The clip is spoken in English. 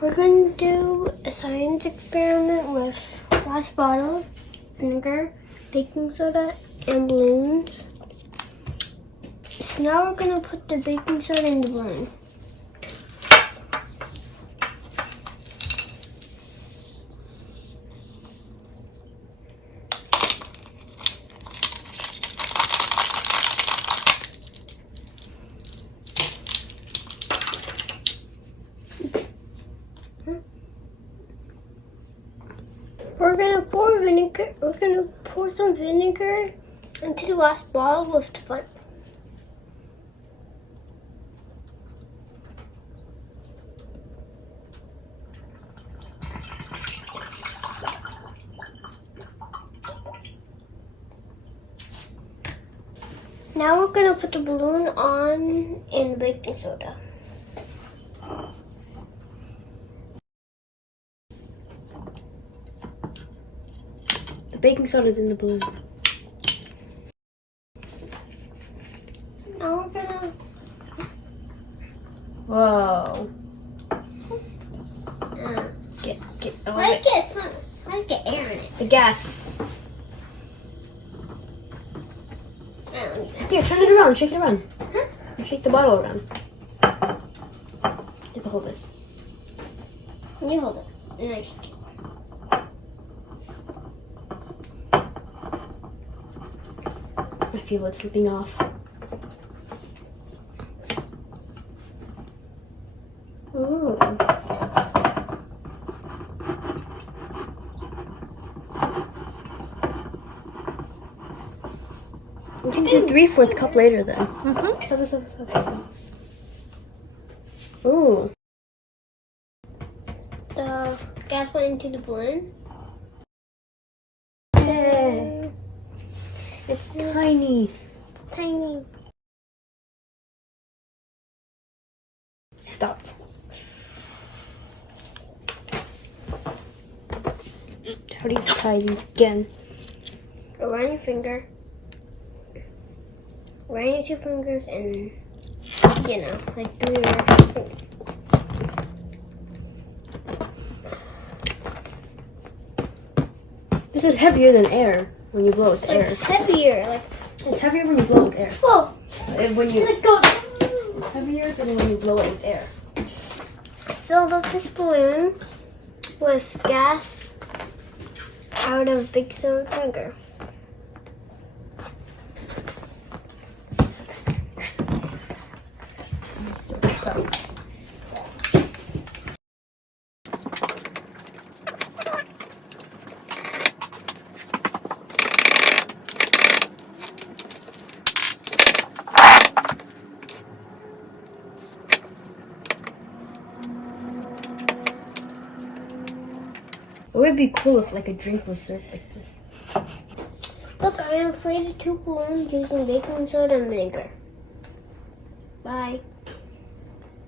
We're going to do a science experiment with glass bottles, vinegar, baking soda, and balloons. So now we're going to put the baking soda in the balloon. We're gonna pour some vinegar into the glass bottle with the front. Now we're gonna put the balloon on in baking soda. Baking soda is in the balloon. Now we're gonna. Whoa. Get. Let's get air in it. The gas. I don't need it. Here, turn it around. Shake it around. Huh? Shake the bottle around. You have to hold this. You hold it. Nice. I feel it slipping off. Ooh. We can do 3/4 cup later then. Mm-hmm. Ooh. The gas went into the balloon. Yay. It's tiny. It's tiny. I stopped. How do you tie these again? Around your finger. Around your 2 fingers and, you know, like do your... This is heavier than air when you blow with It's air. like heavier, like... It's heavier when you blow with air. Whoa! When you, Let go! it's heavier than when you blow it with air. I filled up this balloon with gas out of baking soda and vinegar. It would be cool if like a drink was served like this. Look, I inflated 2 balloons using baking soda and vinegar. Bye.